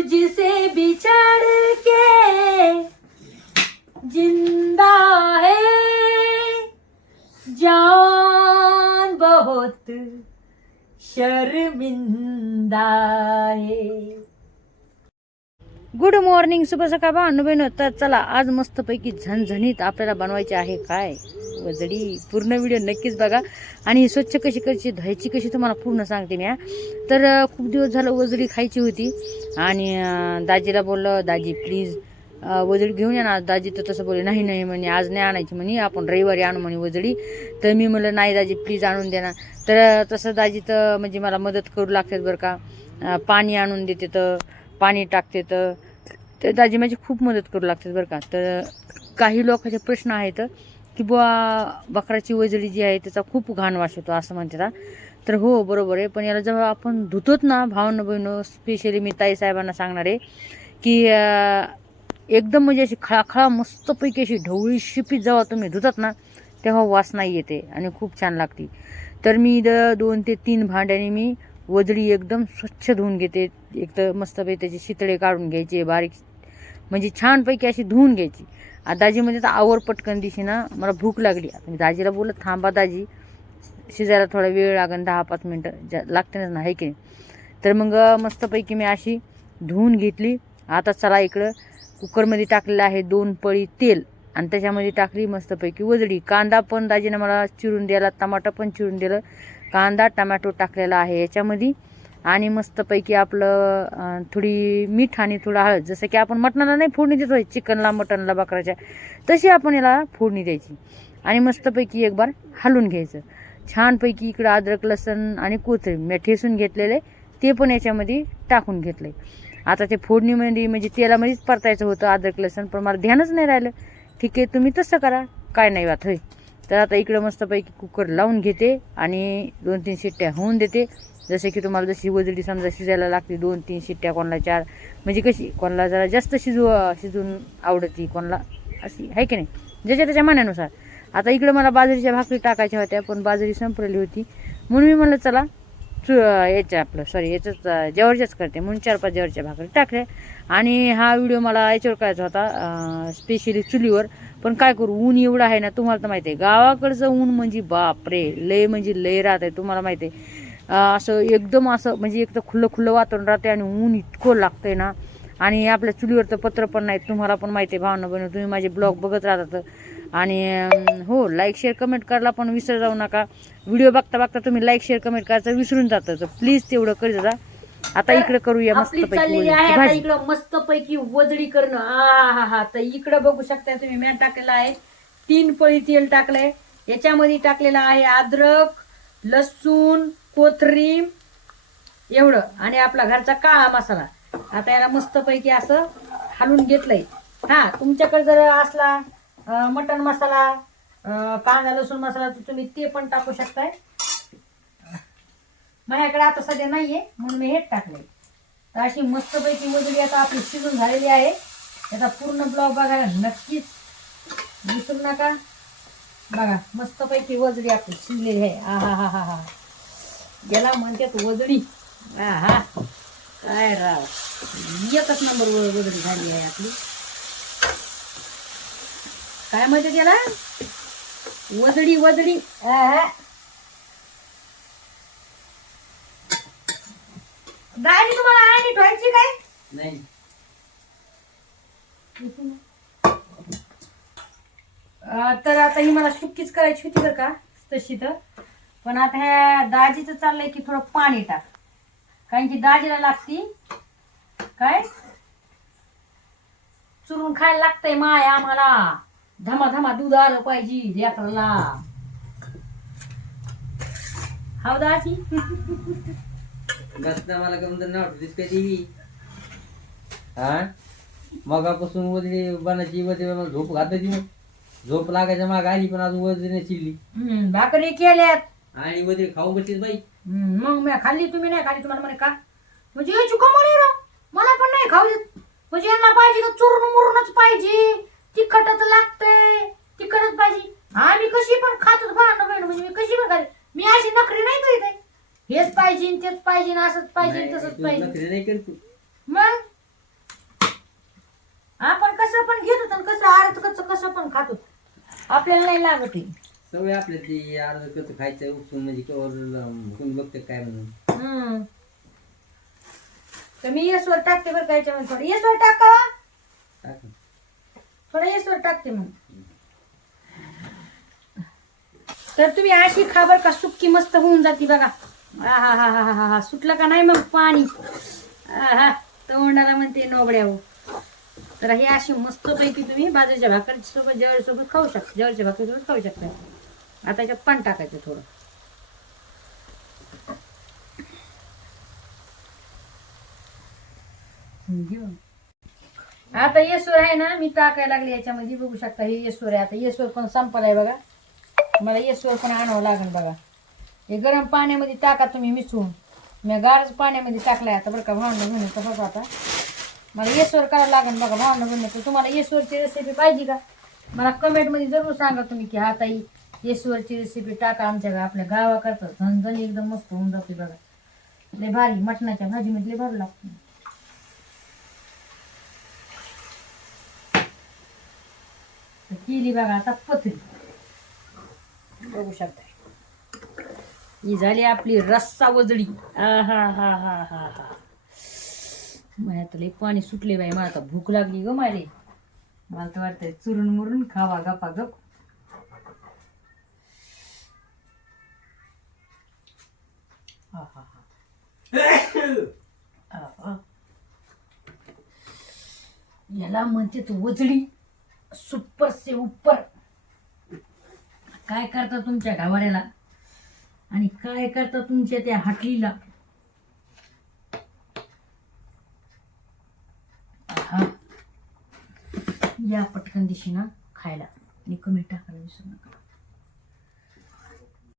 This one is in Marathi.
तुझसे बिछड़ के जिंदा है जान बहुत शर्मिंदा है. गुड मॉर्निंग, शुभ सकाळ भावांनो बहिणो. तर चला आज मस्तपैकी झणझणीत आपल्याला बनवायची आहे काय वजडी. पूर्ण व्हिडिओ नक्कीच बघा आणि स्वच्छ कशी कशी धुवायची कशी तुम्हाला पूर्ण सांगते मी. तर खूप दिवस झालं वजडी खायची होती आणि दाजीला बोललं, दाजी प्लीज वजडी घेऊन या ना. दाजी तर तसं बोलले, नाही नाही म्हणे आज नाही आणायची म्हणे, आपण रविवारी आणू म्हणे वजडी. तर मी म्हणलं नाही दाजी प्लीज आणून दे ना. तर तसं दाजी तर म्हणजे मला मदत करू लागतात बरं का. पाणी आणून देते तर पाणी टाकते तर दाजी माझी खूप मदत करू लागतात बरं का. तर काही लोकांचे प्रश्न आहेत की बुवा बकराची वजडी जी आहे त्याचा खूप घाण वास होतो असं म्हणतात. तर हो बरोबर आहे, पण याला जेव्हा आपण धुतोत ना भावांनो बहिणो, स्पेशली मी ताई साहेबांना सांगणार आहे की एकदम म्हणजे अशी खळाखळा मस्तपैकी अशी ढवळी शिपीत जेव्हा तुम्ही धुतात ना तेव्हा वास नाही येते आणि खूप छान लागते. तर मी 2 ते 3 भांड्याने मी वजडी एकदम स्वच्छ धुवून घेते. एक तर मस्तपैकी त्याचे शितळे काढून घ्यायचे बारीक, म्हणजे छानपैकी अशी धुवून घ्यायची. दाजी म्हणजे तर आवर पटकन दिशी ना, मला भूक लागली. आता मी दाजीला बोलत, थांबा दाजी शिजायला थोडा वेळ लागेल, 10-5 मिनटं लागते ना, आहे की नाही. तर मग मस्तपैकी मी अशी धुवून घेतली. आता चला इकडं कुकरमध्ये टाकलेलं आहे 2 पळी तेल आणि त्याच्यामध्ये टाकली मस्तपैकी वजडी. कांदा पण दाजीनं मला चिरून द्यायला, टमाटर पण चिरून दिलं. कांदा टमॅटो टाकलेला आहे याच्यामध्ये आणि मस्तपैकी आपलं थोडी मीठ आणि थोडं हळद, जसं की आपण मटणाला नाही फोडणी देतो चिकनला मटणला बकराच्या, तशी आपण याला फोडणी द्यायची आणि मस्तपैकी एक बार हलवून घ्यायचं छानपैकी. इकडं अद्रक लसूण आणि कोथिंबीर मी ठेसून घेतलेले ते पण याच्यामध्ये टाकून घेतलंय. आता ते फोडणीमध्ये म्हणजे तेलामध्येच परतायचं होतं अद्रक लसूण, पण मला ध्यानच नाही राहिलं. ठीक आहे तुम्ही तसं करा, काय नाही वाट होय. तर आता इकडं मस्तपैकी कुकर लावून घेते आणि 2-3 शिट्ट्या होऊन देते. जसे की तुम्हाला जशी वजडी समजा शिजायला लागते 2-3 शिट्ट्या, कोणाला 4, म्हणजे कशी कोणाला जरा जास्त शिजून आवडती, कोणाला अशी आहे की नाही, ज्याच्या त्याच्या मनानुसार. आता इकडं मला बाजरीच्या भाकरी टाकायच्या होत्या पण बाजरी संपलेली होती म्हणून मी म्हणलं चला याच्याच ज्वारीच्याच करते म्हणून 4-5 ज्वारीच्या भाकरी टाकल्या. आणि हा व्हिडिओ मला याच्यावर करायचा होता स्पेशली चुलीवर, पण काय करू ऊन एवढं आहे ना, तुम्हाला तर माहिती आहे गावाकडचं ऊन म्हणजे बापरे लय म्हणजे लय राहत आहे, तुम्हाला माहिती आहे. असं एकदम असं म्हणजे एक तर खुल्लं वातावरण राहते आणि ऊन इतकं लागतंय ना. आणि आपल्या चुलीवर तर पत्र पण नाहीत, तुम्हाला पण माहिती आहे भावना बनवून, तुम्ही माझे ब्लॉग बघत राहतात. आणि हो लाईक शेअर कमेंट करायला पण विसर जाऊ नका. व्हिडिओ बघता बघता तुम्ही लाईक शेअर कमेंट करायचं विसरून जातं, तर प्लीज तेवढं करीत जा. आता इकडे करूया मस्तपैकी इकडं मस्तपैकी वजडी करणं. हा तर इकडं बघू शकता तुम्ही, मी टाकलेला आहे 3 पळी तेल टाकलंय. याच्यामध्ये टाकलेलं आहे अद्रक लसूण कोथिंबीर एवढं आणि आपला घरचा काळा मसाला. आता याला मस्तपैकी असं हलवून घेतलंय. तुमच्याकडे जर असला मटण मसाला कांदा लसूण मसाला तर तुम्ही ते पण टाकू शकताय. माझ्याकडे आता सध्या नाहीये म्हणून मी हेच टाकले. तर अशी मस्तपैकी वजडी आता आपली शिजून झालेली आहे. याचा पूर्ण ब्लॉग बघायला नक्कीच विसरू नका. बघा मस्तपैकी वजडी आपली शिजलेली आहे. हा याला म्हणतात वजडी. काय राव एकच नंबर वजडी झाली आहे आपली. काय म्हणते त्याला वजडी. दाजी तुम्हाला आणि ठेवायची काय नाही. तर आता ही मला सुक्कीच करायची होती बरं का तशी. तर पण आता ह्या दाजीचं चाललंय की थोडं पाणी टाक, कारण की दाजीला लागती काय चुरून खायला लागतंय माय आम्हाला. धमा दूध आलं पाहिजे लेकराला. हाव दाजी बस ना मला करून नाव कधी मगापासून वजडी बनायची वजडी झोप घातायची, झोप लागायच्या माग आली पण अजून वजडी चिल्ली. भाकरी केल्यात आणि वजडी खाऊ बसलीच बाई. मग मी खाल्ली, तुम्ही नाही खाल्ली. तुम्हाला म्हणे का म्हणजे याची कमाल आहे, मला पण नाही खाऊ देत. म्हणजे यांना पाहिजे तर चुरून मुरूनच पाहिजे, तिखटच लागतंय, तिखटच पाहिजे. आम्ही कशी पण खातच बघा म्हणजे मी कशी पण खाते, मी अशी नखरी नाही करीत आहे. हेच पाहिजे तेच पाहिजे असंच पाहिजे तसंच पाहिजे. नाही करत मग आपण कसं पण घेत होतो आणि कसं आरत कसं पण खातो, आपल्याला नाही लागत आहे. सवय आपल्या ती अर्ध कसं खायचं उपसून म्हणजे कोण बघते काय म्हणून. तर मी येसवर टाकते बरं का याच्यामध्ये, थोडं येसवर टाका, टाक. थोडं येसवर टाकते मग. तर तुम्ही अशी खाबर का सुक्की मस्त होऊन जाते बघा. हा हा हा हा हा सुटलं का नाही मग पाणी, हा तोंडाला म्हणते नोबड्या हो. तर हे अशी मस्त पैकी तुम्ही बाजूच्या भाकरी सोबत जवळ सोबत खाऊ शकता, जवळच्या भाकरी सोबत खाऊ शकता. आता याच्यात पाणी टाकायचं थोडं. घेऊन आता येसवर आहे ना, मी टाकायला लागले याच्यामध्ये, बघू शकता हे येसवर आहे. आता येसवर पण संपलाय बघा, मला येसवर पण आणावं लागेल बघा. हे गरम पाण्यामध्ये टाका तुम्ही मिसळून, मी गारच पाण्यामध्ये टाकलाय आता बरं का. भावनं घेण्याचं बघा, आता मला येसवर करायला लागेल बघा भावनं घेण्याचं. तुम्हाला येसवरची रेसिपी पाहिजे का मला कमेंटमध्ये जरूर सांगा तुम्ही की हा ताई येसवरची रेसिपी टाका आमच्या आपल्या गावाकरता. झणझणी एकदम मस्त होऊन जाते बघा, लय भारी. मटणाच्या भाजीमध्ये लय भारी लागते. केली बघा आता पतली, बघू शकता. ही झाली आपली रस्सा वजडी. हा हा हा हा हा हा. मला तर लई पाणी सुटले बाई, मला आता भूक लागली ग मारे. मला तर वाटतंय चुरून मुरून खावा गपा गप. हा हा हा. याला म्हणते तू वजडी सुपर से उपर. काय करता तुमच्या गावाऱ्याला आणि काय करता तुमच्या त्या हाटलीला. या पटकन दिशी ना खायला, आणि कमी टाकायला विसरू नका.